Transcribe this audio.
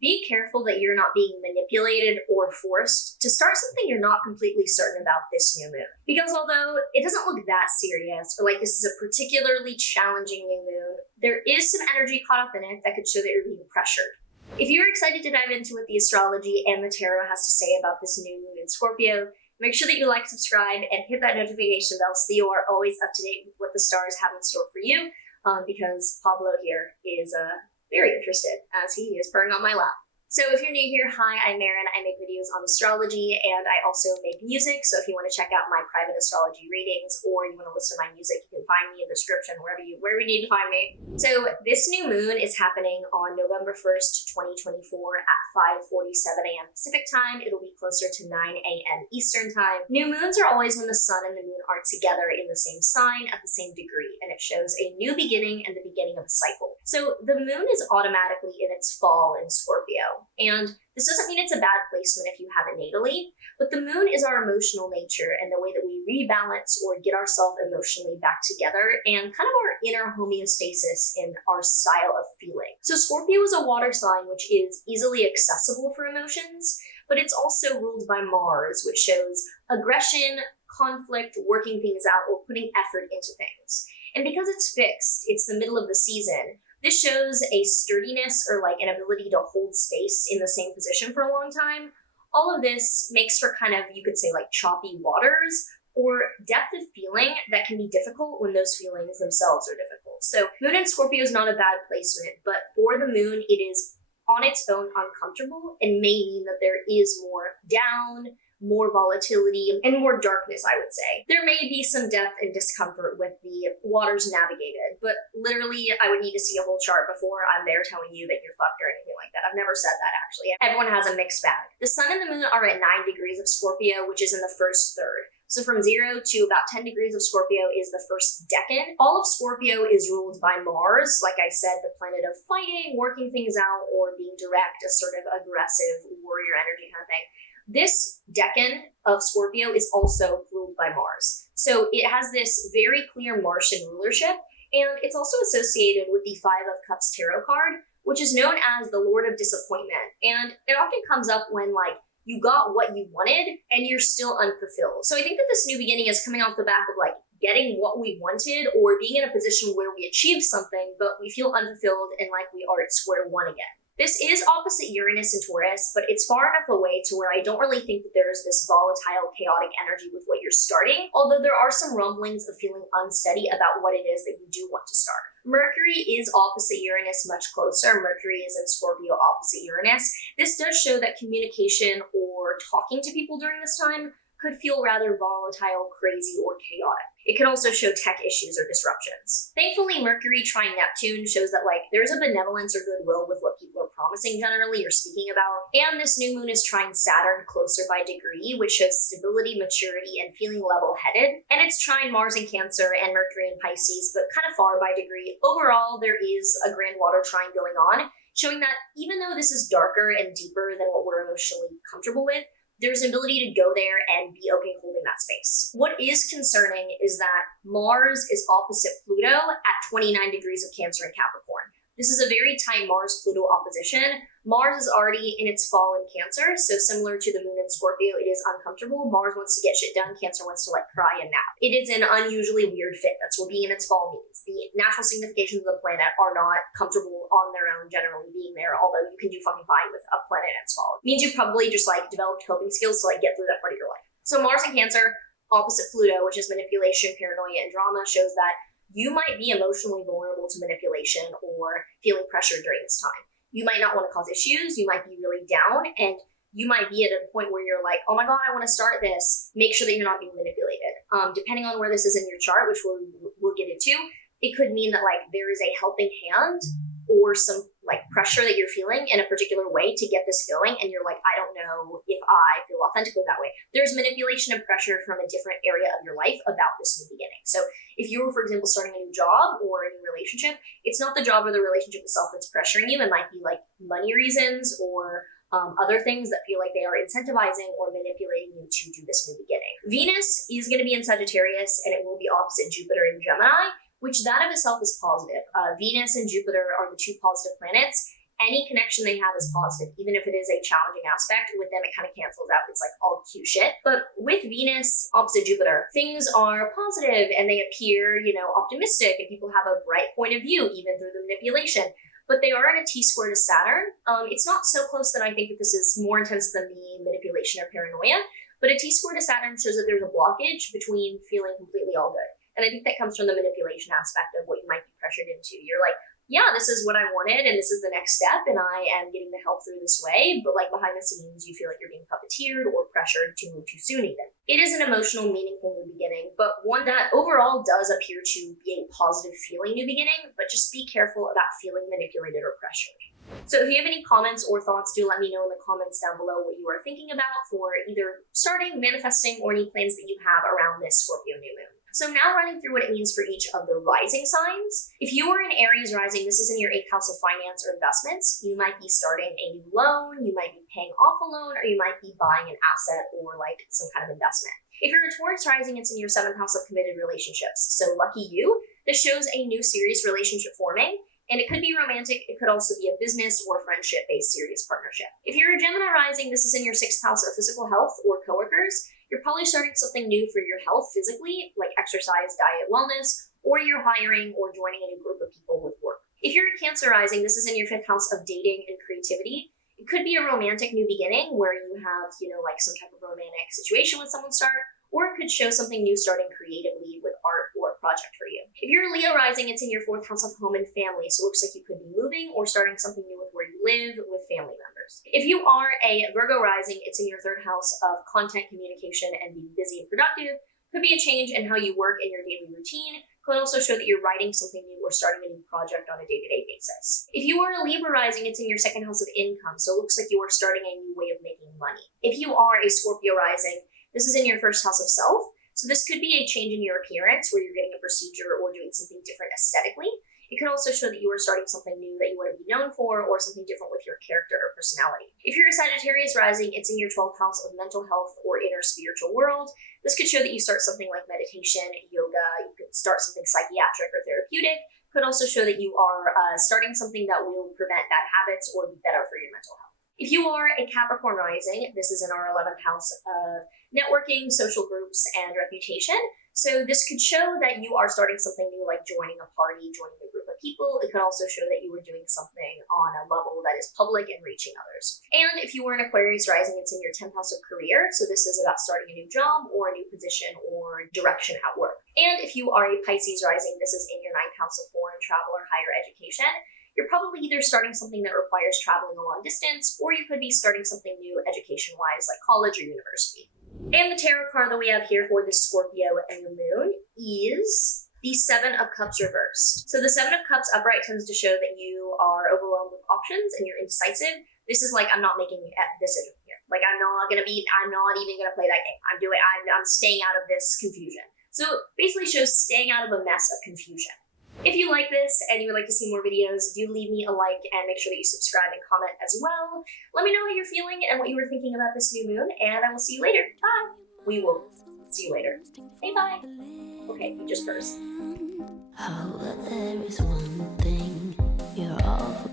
Be careful that you're not being manipulated or forced to start something you're not completely certain about this new moon. Because although it doesn't look that serious or like this is a particularly challenging new moon, there is some energy caught up in it that could show that you're being pressured. If you're excited to dive into what the astrology and the tarot has to say about this new moon in Scorpio, make sure that you like, subscribe, and hit that notification bell so you are always up to date with what the stars have in store for you, because Pablo here is very interested as he is purring on my lap. So if you're new here, hi, I'm Maren. I make videos on astrology and I also make music. So if you want to check out my private astrology readings or you want to listen to my music, you can find me in the description wherever you need to find me. So this new moon is happening on November 1st, 2024 at 5:47 a.m. Pacific time. It'll be closer to 9 a.m. Eastern time. New moons are always when the sun and the moon are together in the same sign at the same degree, and it shows a new beginning and the beginning of a cycle. So the moon is automatically in its fall in Scorpio. And this doesn't mean it's a bad placement if you have it natally, but the moon is our emotional nature and the way that we rebalance or get ourselves emotionally back together and kind of our inner homeostasis in our style of feeling. So Scorpio is a water sign which is easily accessible for emotions, but it's also ruled by Mars, which shows aggression, conflict, working things out, or putting effort into things. And because it's fixed, it's the middle of the season, this shows a sturdiness or like an ability to hold space in the same position for a long time. All of this makes for kind of, you could say, like choppy waters or depth of feeling that can be difficult when those feelings themselves are difficult. So moon in Scorpio is not a bad placement, but for the moon, it is on its own uncomfortable and may mean that there is more down, more volatility, and more darkness, I would say. There may be some depth and discomfort with the waters navigated, but literally I would need to see a whole chart before I'm there telling you that you're fucked or anything like that. I've never said that, actually. Everyone has a mixed bag. The sun and the moon are at 9 degrees of Scorpio, which is in the first third. So from 0 to about 10 degrees of Scorpio is the first decan. All of Scorpio is ruled by Mars, like I said, the planet of fighting, working things out, or being direct, assertive, aggressive, warrior energy kind of thing. This decan of Scorpio is also ruled by Mars. So it has this very clear Martian rulership, and it's also associated with the Five of Cups tarot card, which is known as the Lord of Disappointment. And it often comes up when like you got what you wanted and you're still unfulfilled. So I think that this new beginning is coming off the back of like getting what we wanted or being in a position where we achieved something, but we feel unfulfilled and like we are at square one again. This is opposite Uranus and Taurus, but it's far enough away to where I don't really think that there's this volatile, chaotic energy with what you're starting, although there are some rumblings of feeling unsteady about what it is that you do want to start. Mercury is opposite Uranus much closer. Mercury is in Scorpio opposite Uranus. This does show that communication or talking to people during this time could feel rather volatile, crazy, or chaotic. It could also show tech issues or disruptions. Thankfully, Mercury trine Neptune shows that like there's a benevolence or goodwill with what people are promising generally or speaking about. And this new moon is trine Saturn closer by degree, which shows stability, maturity, and feeling level-headed. And it's trine Mars in Cancer and Mercury in Pisces, but kind of far by degree. Overall, there is a grand water trine going on, showing that even though this is darker and deeper than what we're emotionally comfortable with, there's an ability to go there and be okay holding that space. What is concerning is that Mars is opposite Pluto at 29 degrees of Cancer and Capricorn. This is a very tight Mars-Pluto opposition. Mars is already in its fall in Cancer, so similar to the moon in Scorpio, it is uncomfortable. Mars wants to get shit done. Cancer wants to like cry and nap. It is an unusually weird fit. That's what being in its fall means. The natural significations of the planet are not comfortable on their own, generally being there, although you can do fucking fine with a planet in its fall. It means you probably just like developed coping skills to like get through that part of your life. So Mars in Cancer, opposite Pluto, which is manipulation, paranoia, and drama, shows that you might be emotionally vulnerable to manipulation or feeling pressure during this time. You might not want to cause issues. You might be really down, and you might be at a point where you're like, oh my God, I want to start this. Make sure that you're not being manipulated. Depending on where this is in your chart, which we'll get into, it could mean that like there is a helping hand or some like pressure that you're feeling in a particular way to get this going, and you're like, I don't know if I feel authentically that way. There's manipulation and pressure from a different area of your life about this new beginning. So if you were, for example, starting a new job or a new relationship, it's not the job or the relationship itself that's pressuring you. It might be like money reasons or other things that feel like they are incentivizing or manipulating you to do this new beginning. Venus is going to be in Sagittarius, and it will be opposite Jupiter in Gemini, which that of itself is positive. Venus and Jupiter are the two positive planets, any connection they have is positive, even if it is a challenging aspect. With them, it kind of cancels out. It's like all cute shit. But with Venus opposite Jupiter, things are positive and they appear, optimistic, and people have a bright point of view, even through the manipulation. But they are in a T-square to Saturn. It's not so close that I think that this is more intense than the manipulation or paranoia, but a T-square to Saturn shows that there's a blockage between feeling completely all good. And I think that comes from the manipulation aspect of what you might be pressured into. You're like, yeah, this is what I wanted, and this is the next step, and I am getting the help through this way, but like behind the scenes, you feel like you're being puppeteered or pressured to move too soon even. It is an emotional, meaningful new beginning, but one that overall does appear to be a positive feeling new beginning, but just be careful about feeling manipulated or pressured. So if you have any comments or thoughts, do let me know in the comments down below what you are thinking about for either starting, manifesting, or any plans that you have around this Scorpio new moon. So now running through what it means for each of the rising signs. If you are in Aries rising, this is in your 8th house of finance or investments. You might be starting a new loan, you might be paying off a loan, or you might be buying an asset or like some kind of investment. If you're a Taurus rising, it's in your 7th house of committed relationships. So lucky you, this shows a new serious relationship forming. And it could be romantic, it could also be a business or friendship-based serious partnership. If you're a Gemini rising, this is in your 6th house of physical health or coworkers. You're probably starting something new for your health physically, like exercise, diet, wellness, or you're hiring or joining a new group of people with work. If you're a Cancer rising, this is in your 5th house of dating and creativity. It could be a romantic new beginning where you have, like some type of romantic situation with someone start, or it could show something new starting creatively with art or a project for you. If you're a Leo rising, it's in your 4th house of home and family, so it looks like you could be moving or starting something new with where you live with family members. If you are a Virgo rising, it's in your 3rd house of content communication and being busy and productive. Could be a change in how you work in your daily routine. Could also show that you're writing something new or starting a new project on a day-to-day basis. If you are a Libra rising, it's in your 2nd house of income, so it looks like you are starting a new way of making money. If you are a Scorpio rising, this is in your 1st house of self, so this could be a change in your appearance where you're getting a procedure or doing something different aesthetically. It could also show that you are starting something new that you want to be known for or something different with your character or personality. If you're a Sagittarius rising, it's in your 12th house of mental health or inner spiritual world. This could show that you start something like meditation, yoga, you could start something psychiatric or therapeutic. Could also show that you are starting something that will prevent bad habits or be better for your mental health. If you are a Capricorn rising, this is in our 11th house of networking, social groups, and reputation. So this could show that you are starting something new, like joining a party, joining a group of people. It could also show that you were doing something on a level that is public and reaching others. And if you were an Aquarius rising, it's in your 10th house of career. So this is about starting a new job or a new position or direction at work. And if you are a Pisces rising, this is in your 9th house of foreign travel or higher education. You're probably either starting something that requires traveling a long distance, or you could be starting something new education-wise, like college or university. And the tarot card that we have here for the Scorpio and the moon is the 7 of Cups reversed. So the 7 of Cups upright tends to show that you are overwhelmed with options and you're indecisive. This is like, I'm not making a decision here. Like, I'm not even gonna play that game. I'm staying out of this confusion. So it basically shows staying out of a mess of confusion. If you like this and you would like to see more videos, do leave me a like and make sure that you subscribe and comment as well. Let me know how you're feeling and what you were thinking about this new moon, and I will see you later. Bye. We will see you later. Hey, bye. Okay, you just purse. How there is one thing you're all